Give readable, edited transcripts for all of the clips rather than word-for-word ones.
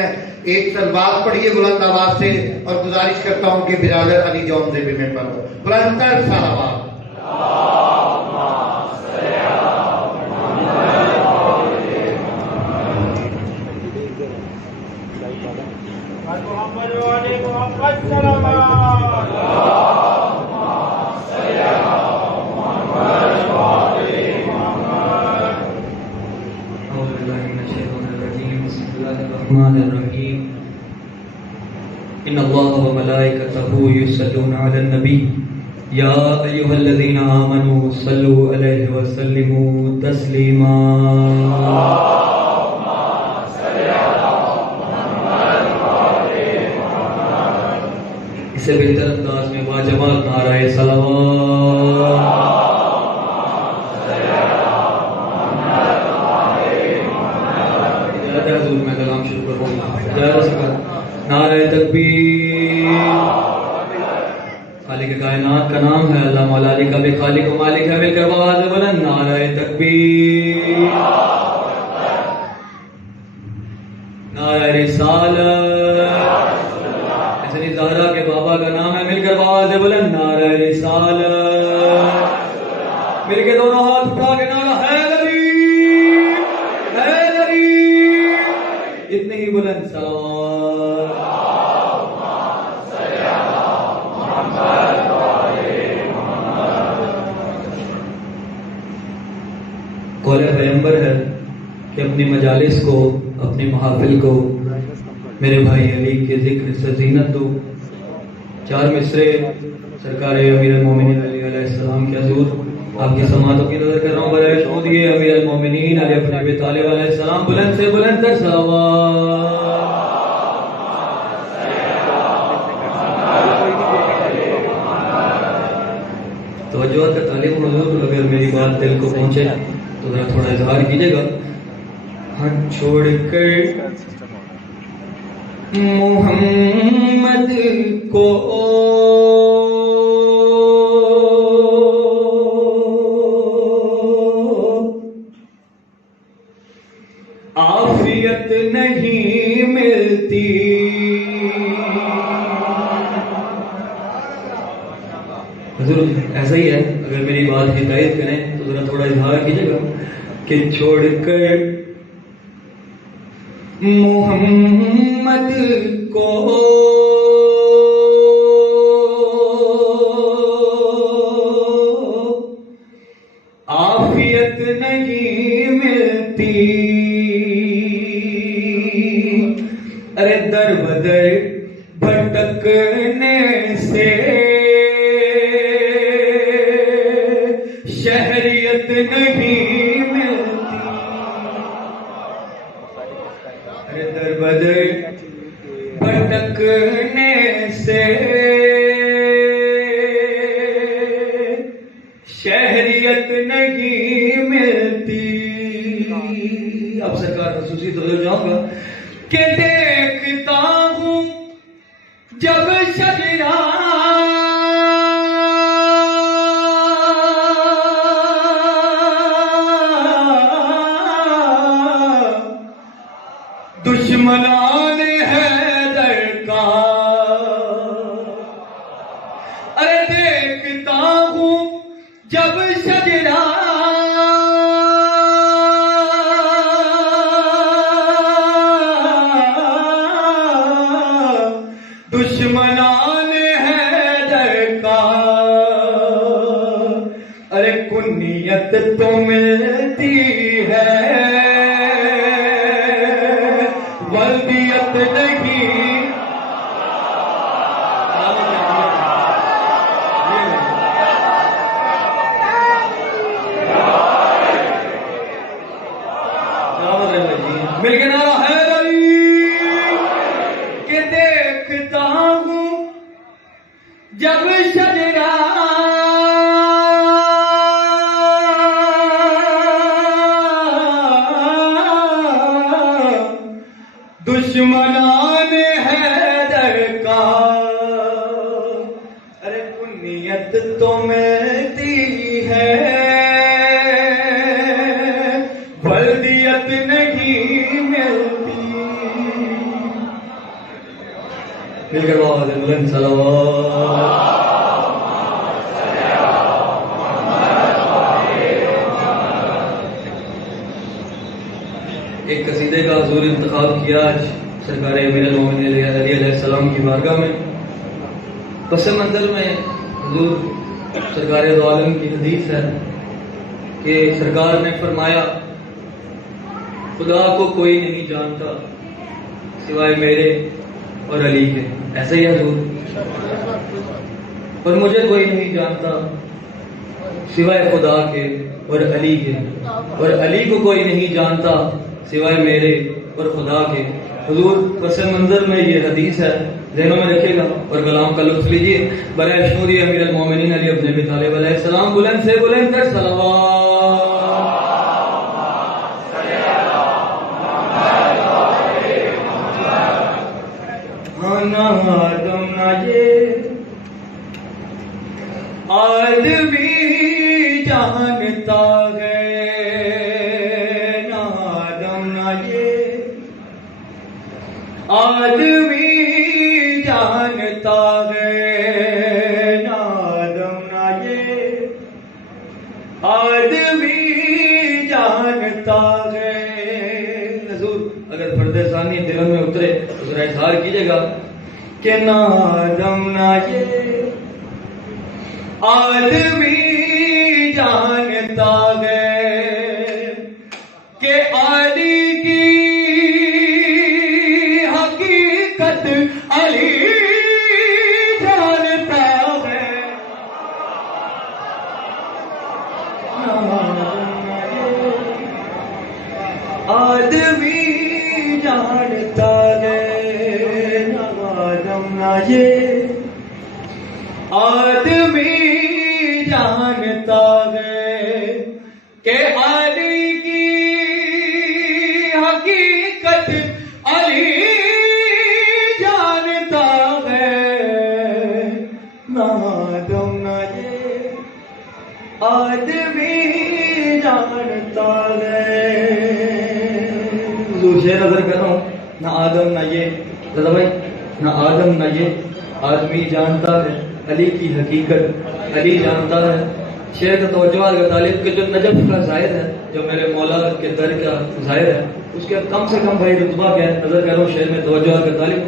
ہیں. ایک سلوات پڑھیے بلند آواز سے اور گزارش کرتا ہوں کہ برادر علی جون سے بھی ممبر ہو. بلند تر صلوات. إن الله وملائكته يصلون على النبي يا أيها الذين آمنوا صلوا عليه وسلموا تسليما. اسے بہتر انداز میں باجماعت نعرہ صلوات. حضور میں کلام شروع کروں. نعرہ تکبیر. خالق کائنات کا نام ہے اللہ، مولا علی کا بھی خالق و مالک ہے. مل کر آواز بلند نعرہ تکبیر. نعرہ رسالت. حسن زہرا کے بابا کا نام ہے. مل کر آواز بلند نعرہ رسالت. مل کے دونوں ہاتھ اٹھا کے نعرہ حیدری حیدری. اتنے ہی بلند صلوات. قول پیغمبر ہے کہ اپنی مجالس کو، اپنی محافل کو میرے بھائی علی کے ذکر سے زینت دو. 4 مصرے سرکار امیر المومنین علی علیہ السلام کے حضور آپ کی سماعتوں کی نظر کر رہا ہوں. برائے شہود یہ امیر المومنین علی ابن ابی طالب علیہ السلام. بلند سے بلند تر صلوات. توجہ کا تعلیم حضور. اگر میری بات دل کو پہنچے تو ذرا تھوڑا اظہار کیجیے گا. ہٹ چھوڑ کر محمد کو عافیت نہیں ملتی. حضور ایسا ہی ہے. اگر میری بات کی تائید کریں تو ذرا تھوڑا اظہار کیجیے گا کہ چھوڑ کر محمد کو عافیت نہیں ملتی. ارے در بدر بھٹکنے سے شہریت نہیں ملتی. ارے در بدر بھٹکنے سے شہریت نہیں ملتی. اب سرکار خصوصی توجہ چاہوں گا کہ دیکھتا ہوں جب شجرا دشمنان حیدر کا. ارے دیکھتا ہوں جب شجرا دشمنان حیدر کا. ارے کنیت تو ملتی ہے ولدیت نہیں. مل کے نعرہ حیدری کہ دیکھتا ہوں جب شجرا دشمنان حیدر کا. ارے کنیت تو ملتی ہے ولدیت نہیں ملتی. مل کر آواز بلند صلوات. ایک قصیدے کا حضور انتخاب کیا آج سرکار امیر المومنین علی علیہ السلام کی بارگاہ میں. پس منظر میں حضور سرکار دو عالم کی حدیث ہے کہ سرکار نے فرمایا خدا کو کوئی نہیں جانتا سوائے میرے اور علی کے. ایسے ہی حضور. اور مجھے کوئی نہیں جانتا سوائے خدا کے اور علی کے. اور علی کو کوئی نہیں جانتا سوائے میرے اور خدا کے. حضور پس منظر میں یہ حدیث ہے, ذہنوں میں رکھے گا اور کلام کا لطف لیجیے. برائے شنودی امیر المومنین علی ابن ابی طالب علیہ السلام بلند سے بلند کر صلوات. نہ آدم نہ یہ آدمی جانتا ہے, نہ آدم نہ یہ آدمی جانتا ہے, نہ آدم نہ یہ آدمی جانتا ہے. حضور اگر فرد ثانی دلوں میں اترے تو ذرا اظہار کیجیے گا کہ نہ آدم نہ یہ آدمی جانتا ہے کہ علی کی حقیقت علی جانتا ہے. نہ آدم نہ یہ آدمی جانتا ہے, نہ آدم نہ یہ آدمی جانتا ہے کہ علی کی حقیقت علی جانتا ہے. نہ آدم نہ یہ آدمی جانتا ہے. شیر نظر کر رہا ہوں. نہ آدم نہ یہ دادا بھائی, نہ آدم نہ یہ آدمی جانتا ہے علی کی حقیقت علی جانتا ہے. شیر کا توجہ کا طالب کے جو نجف کا ظاہر ہے, جو میرے مولا کے در کا ظاہر ہے, اس کے کم سے کم بھائی رتبہ کیا ہے نظر کر رہا ہوں. شیر میں توجہ کا طالب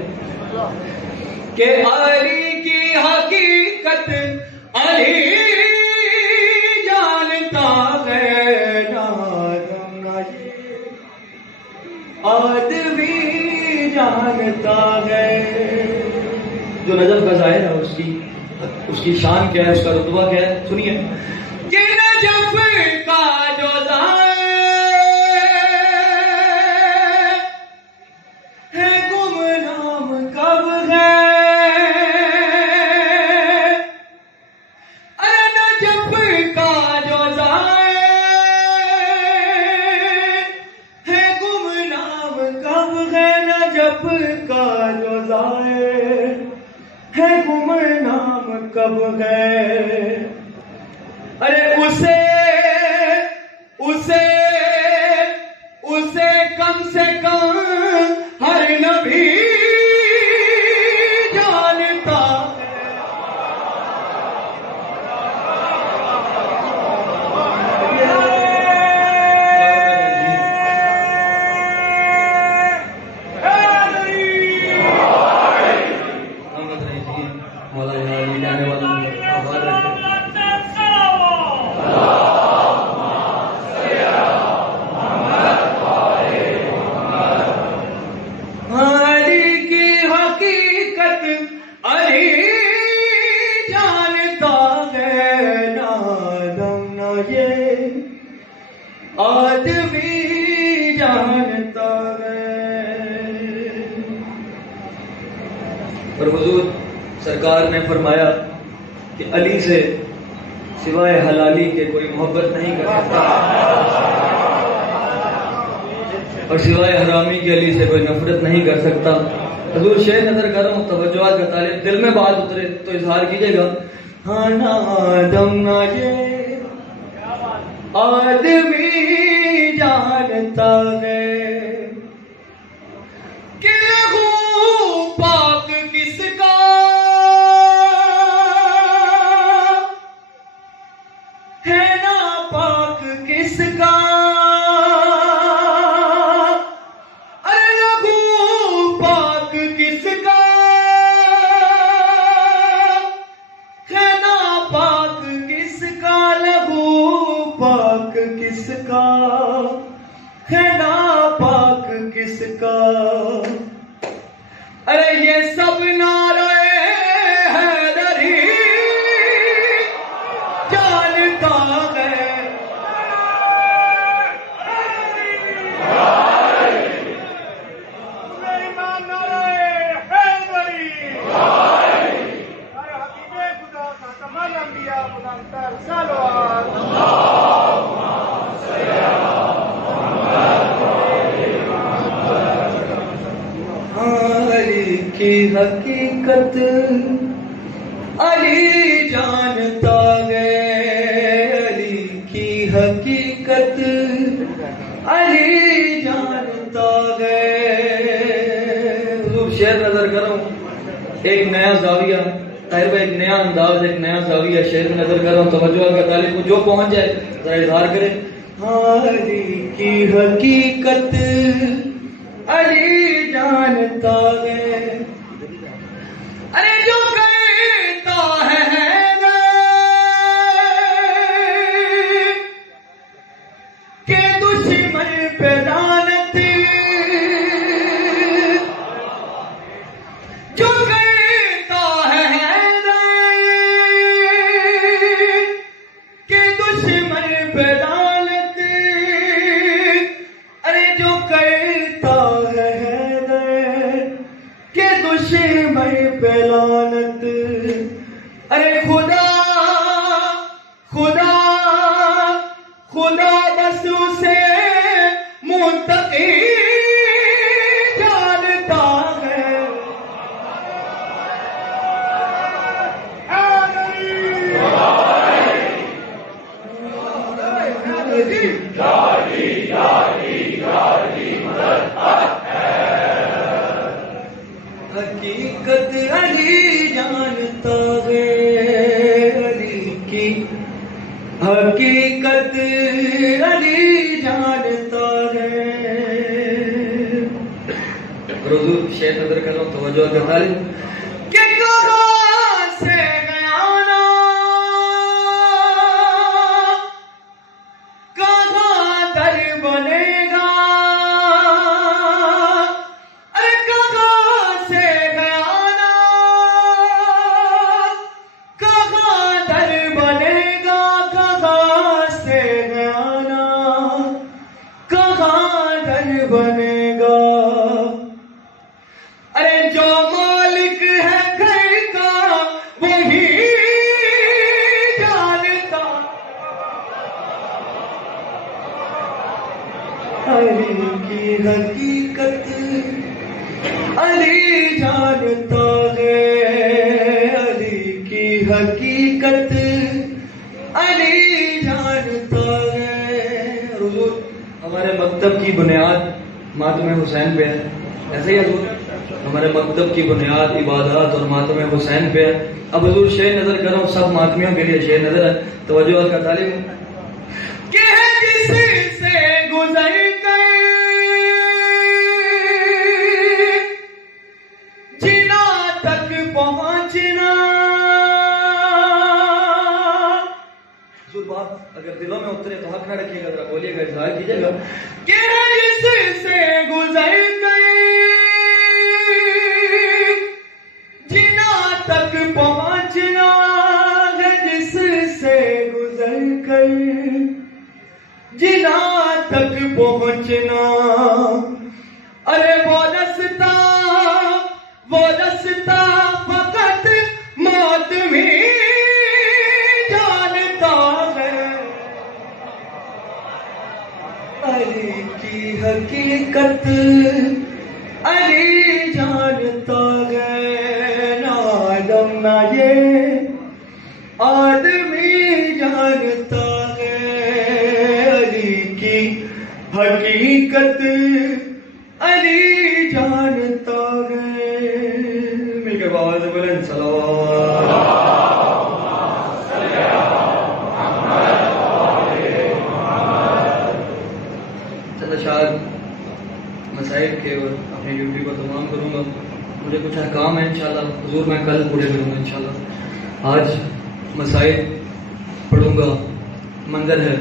کہ علی کی حقیقت علی جانتا ہے. نہ آدم نہ یہ آدمی جانتا ہے. جو نجف کا ظاہر ہے اس کی شان کیا ہے, اس کا رتبہ کیا ہے, سنیے. کہ نجف کا جو ظاہر ہے گمنام کب ہے, ارے نجف کا جو ظاہر ہے گمنام کب ہے, نجف کا جو ظاہر ہے گمنام کب ہے. ارے اسے کم سے کم ہر نبی جانتا ہے. مولا علی جانے والا آباد رکھے. علی کی حقیقت علی جانتا ہے. نہ آدم نہ یہ آدمی جانتا ہے. اور حضور سرکار نے فرمایا کہ علی سے سوائے حلالی کے کوئی محبت نہیں کر سکتا اور سوائے حرامی کے علی سے کوئی نفرت نہیں کر سکتا. حضور شیر نظر کر رہا ہوں, توجہات کا طالب, دل میں بات اترے تو اظہار کیجیے گا. ہاں نہ آدم نہ یہ آدمی جانتا ہے کہ لہو پاک کس کا علی کی حقیقت علی جانتا ہے، علی کی حقیقت علی جانتا ہے. حضور شعر نظر کرو، ایک نیا زاویہ طاہر بھائی، ایک نیا انداز، ایک نیا زاویہ شعر میں نظر کر رہا ہوں. توجہ کا طالب کو جو پہنچ جائے ذرا اظہار کرے. علی کی حقیقت علی جانتا ہے، ارے جو کہتا ہے کہ دشمن پہ لعنت، جو کہتا ہے کہ دشمن پہ لعنت، ارے جو کہتا ہے کہ دشمن پہ لعنت، ارے خدا خدا خدا بس اسے متقی جانتا ہے. حقیقت علی جانتا ہے، علی کی حقیقت علی جانتا ہے. حضور شعر نظر کر رہا ہوں، توجہ کا طالب کہ کہاں سے گیا نا، کہاں در بنے گا، ارے کہاں سے گیا نا، کہاں در بنے گا، کہاں سے گیا نا، کہاں در بنے گا. ارے جو مالک ہے گھر کا وہی جانتا، علی کی حقیقت علی جانتا ہے، علی کی حقیقت علی جانتا ہے. حضور ہمارے مکتب کی بنیاد ماتم حسین پہ ہے، ایسے ہی حضور ہمارے مکتب کی بنیاد عبادات اور ماتم حسین پہ ہے. اب حضور شعر نظر کر رہا ہوں، سب ماتمیوں کے لیے شعر نظر ہے. توجہ کا تعلیم کہ ہے جس سے گزر کر جنا تک پہنچنا. حضور بات اگر دلوں میں اترے تو حق نہ رکھیے گا، ذرا بولیے گا، اظہار کیجیے گا کہ ہے جس سے گزر کر جنا تک پہنچنا ہے، جس سے گزر کر جنا تک پہنچنا. ارے وہ رستہ فقط موت میں جانتا ہے. علی کی حقیقت علی جانتا ہے، نہ آدم نہ یہ آدمی جانتا ہے. علی کی حقیقت علی جانتا ہے. مل کے بابا سے بولیں صلوات. چلو شاید مسائل کے اور اپنی ڈیوٹی کو تمام کروں گا. مجھے کچھ احکام ہیں انشاءاللہ، حضور میں کل پورے کروں گا انشاءاللہ. آج مسائل پڑھوں گا. منظر ہے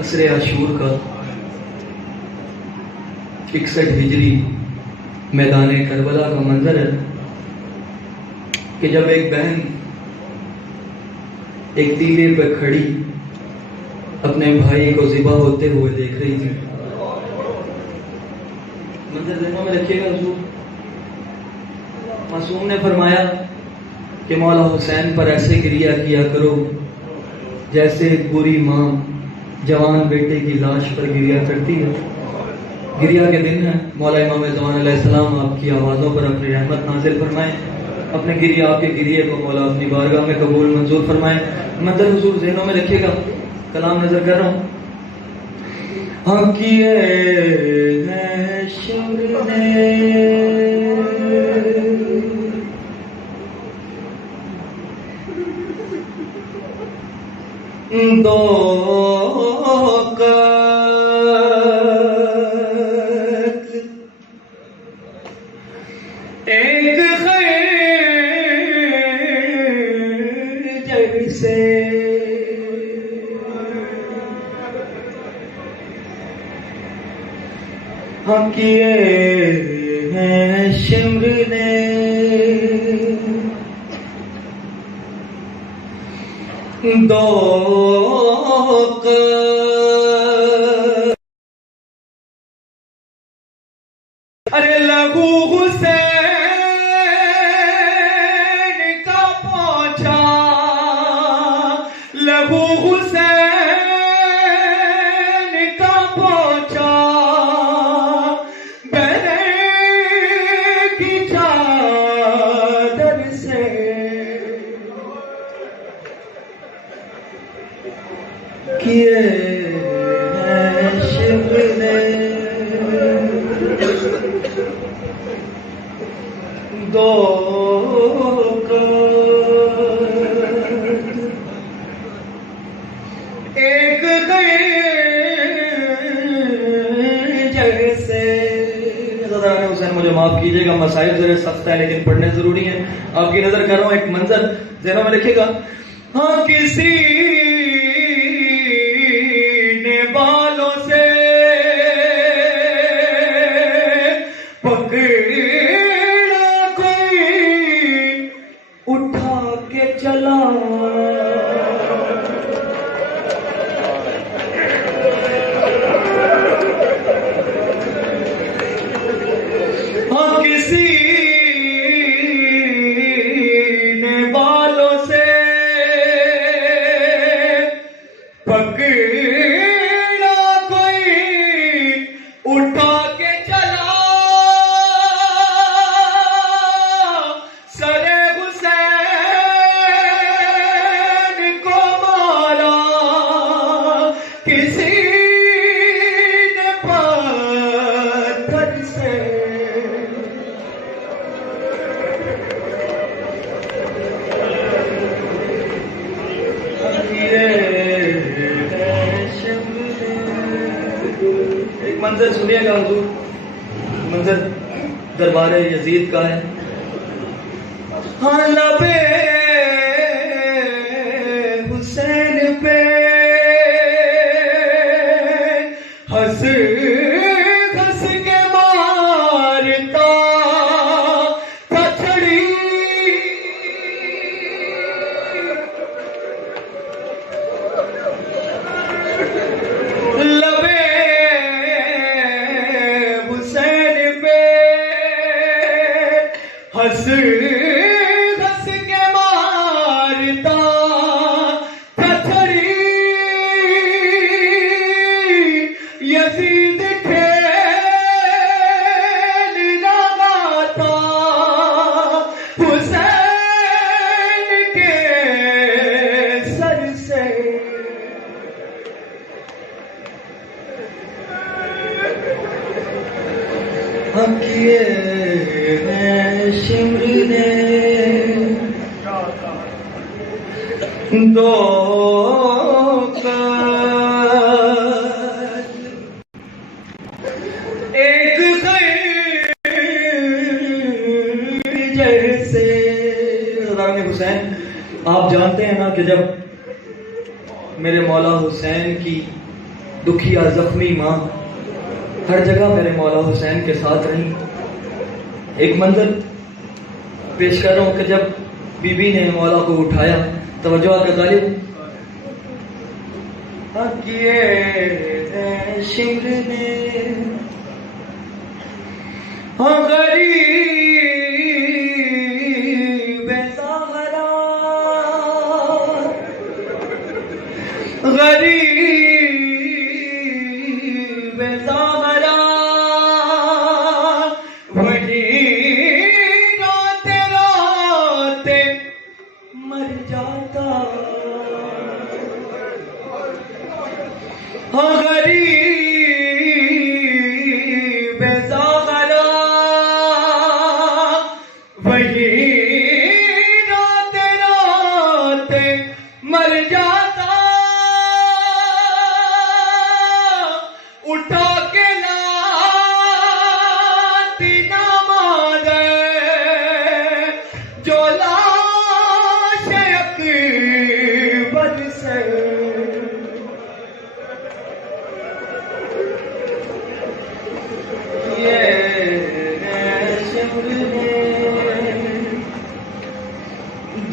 عصر عاشور کا، 61 ہجری، میدان کربلا کا منظر ہے کہ جب ایک بہن ایک تیرے پہ کھڑی اپنے بھائی کو ذبح ہوتے ہوئے دیکھ رہی تھی. منظر ذہنوں میں رکھیے گا. حضور معصوم نے فرمایا کہ مولا حسین پر ایسے گریہ کیا کرو جیسے ایک بری ماں جوان بیٹے کی لاش پر گریہ کرتی ہے. گریا کے دن ہے، مولا امام زمان علیہ السلام آپ کی آوازوں پر اپنی رحمت نازل فرمائیں، اپنے گریہ آپ کے گریے کو مولا اپنی بارگاہ میں قبول منظور فرمائیں۔ منظر حضور ذہنوں میں رکھیے گا، کلام نظر کر رہا ہوں۔ ہاں کیے ہیں شمر نے دو قتل، ایک خیر جیسے ہم کیے ہیں شمر نے دو ارے لہو حسین کا پہنچا، لہو حسین کا پہنچا، بہنے کی چادر سے کیے ہیں شمر نے دو قتل، ایک غیر جیسے۔ حسین مجھے معاف کیجیے گا، مسائل ذرا سخت ہے لیکن پڑھنے ضروری ہیں۔ آپ کی نظر کر رہا ہوں، ایک منظر ذہنوں میں رکھیے گا۔ ہاں کسی نے بالوں سے پکڑا کوئی اٹھا کے چلا، ہاں کسی نے بالوں سے پکڑا کوئی اٹھا کے چلا، سر حسین کو مارا کسی نے پتھر سے، ایک منظر سنیے گا حضور، منظر دربار یزید کا ہے۔ ہاں لبے حسین پہ ہنس ہنس کے مارتا تھا چھڑی، لبے حسین پہ ہنس ہنس کے مارتا تھا چھڑی، یزید کھیل لگاتا حسین کے سر سے، ہم کیے ہیں شمر نے دو قتل، ایک خیر جیسے۔ حضرات حسین، آپ جانتے ہیں نا کہ جب میرے مولا حسین کی دکھیا زخمی ماں ہر جگہ میرے مولا حسین کے ساتھ رہی، ایک منظر پیش کر رہا ہوں کہ جب بی بی نے مولا کو اٹھایا، توجہ کا غالب، کیے ہیں شمر نے ہاں غریب زہرا، غریب زہرا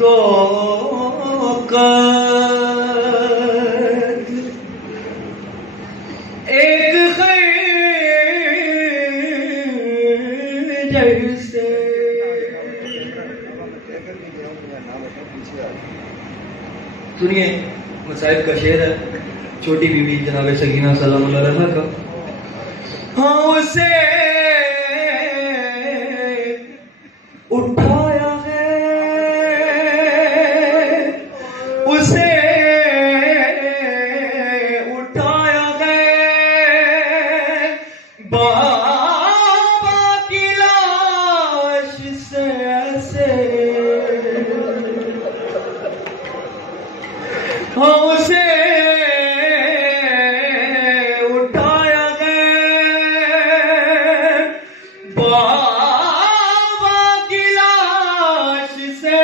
دو قتل ایک خنجر سے سنیے مصائب کا شعر ہے چھوٹی بی بی جناب سکینہ سلام اللہ علیہ کا ہاں اسے اٹھایا ہے اسے اٹھایا ہے بابا کی لاش سے ایسے ہاں اسے اٹھایا ہے بابا کی لاش سے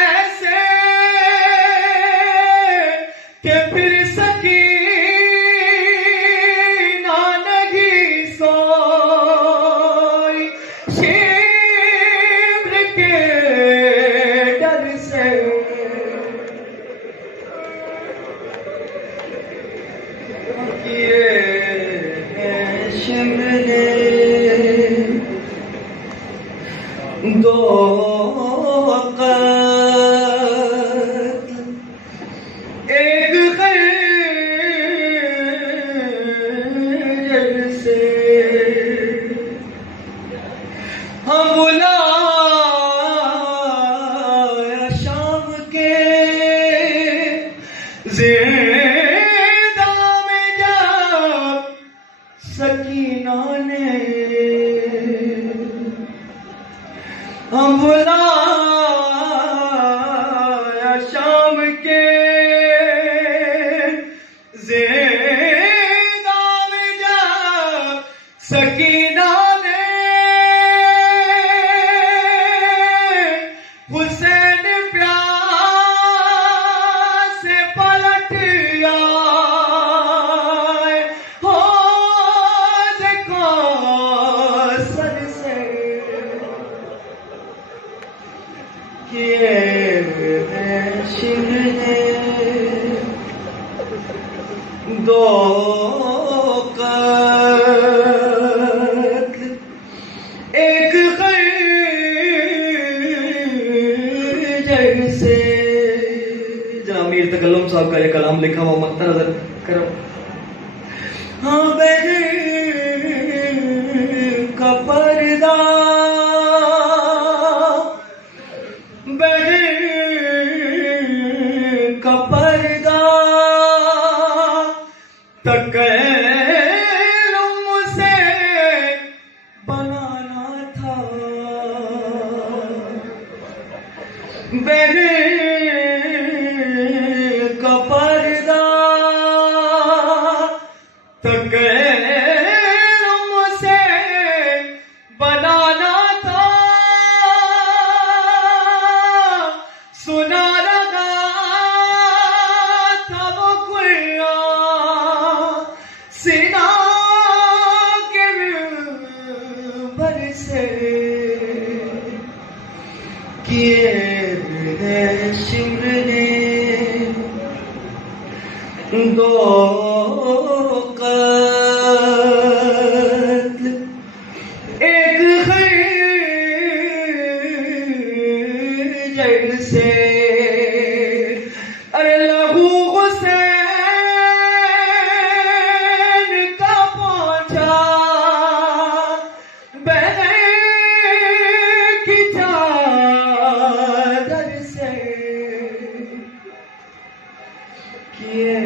ایسے کہ پھر سکینہ نہیں سوئی شبر کے ڈر سے دو قتل ایک خنجر سے ہم بلایا شام کے زندہ میں جب سکینہ نے ہم بلایا شام کے زندہ میں جب سکینہ نے حسین پیار سے پلٹ آئے حوض کوثر سے کیے ہیں شمر نے دو قتل ایک خنجر سے جناب میر تکلم صاحب کا یہ کلام لکھا ہوا مقطع نظر کرو ہاں بہن کا پردہ بہن کا پردہ تکلم سے بنانا تھا بہن کا پردہ تکلم سے بنانا تھا سنا لگا تھا وہ قرآن سنا کے منبر سے کیے ہیں شمر نے دو قتل ایک خنجر سے ارے لہو حسین کا پہنچا بہن کی چادر سے کیے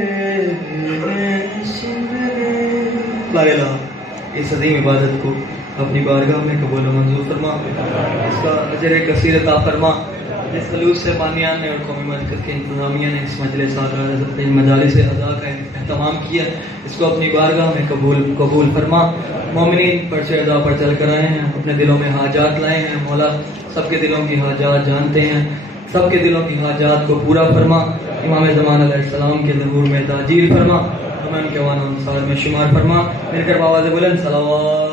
بار اللہ اس عظیم عبادت کو اپنی بارگاہ میں قبول و منظور فرما اس کا اجر کثیر عطا فرما جس خلوص سے بانیان نے اور قومی مرکز کے انتظامیہ نے اس مجلس مجالس ادا کا اہتمام کیا اس کو اپنی بارگاہ میں قبول فرما مومنین پرچے ادا پر چل کر آئے ہیں اپنے دلوں میں حاجات لائے ہیں مولا سب کے دلوں کی حاجات جانتے ہیں سب کے دلوں کی حاجات کو پورا فرما امام زمان علیہ السلام کے ظہور میں تاجیل فرما ہمیں کے وان انصار میں شمار فرما مل کر آواز بلند صلوات